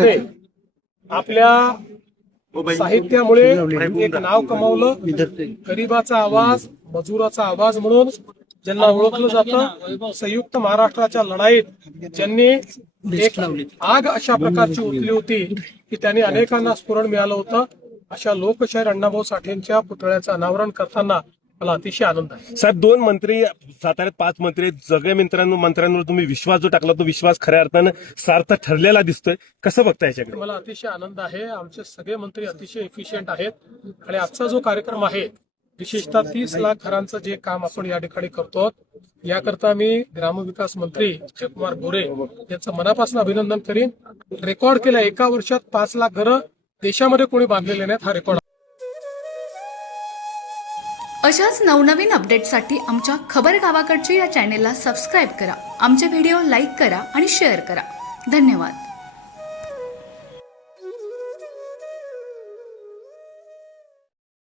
मध्ये आपल्या साहित्यामुळे एक नाव कमावलं. गरिबाचा आवाज, मजुराचा आवाज म्हणून ज्यांना ओळखलं जातं. संयुक्त महाराष्ट्राच्या लढाईत ज्यांनी एक आग अशा प्रकारची उठली होती की त्यांनी अनेकांना स्फुरण मिळालं होतं. अशा लोकशाहीर अण्णाभाऊ साठेंच्या पुतळ्याचं अनावरण करताना मला अतिशय आनंद आहे. साहेब, 2 मंत्री साताऱ्यात, 5 मंत्री आहेत. सगळ्या मंत्र्यांवर तुम्ही विश्वास जो टाकला तो विश्वास खऱ्या अर्थानं सार्थ ठरलेला दिसतोय. कसं बघता याच्याकडे? मला अतिशय आनंद आहे. आमचे सगळे मंत्री अतिशय इफिशियंट आहेत आणि आजचा जो कार्यक्रम आहे विशेषतः 30 लाख घरांचं जे काम आपण या ठिकाणी करतो, याकरता मी ग्रामविकास मंत्री जयकुमार गोरे यांचं मनापासून अभिनंदन करीन. रेकॉर्ड केलं, एका वर्षात 5 लाख घरं देशामध्ये कोणी बांधलेले नाहीत, हा रेकॉर्ड. अशाच नवनवीन अपडेटसाठी आमच्या खबर गावाकडची या चॅनेलला सबस्क्राईब करा. आमचे व्हिडिओ लाईक करा आणि शेअर करा. धन्यवाद.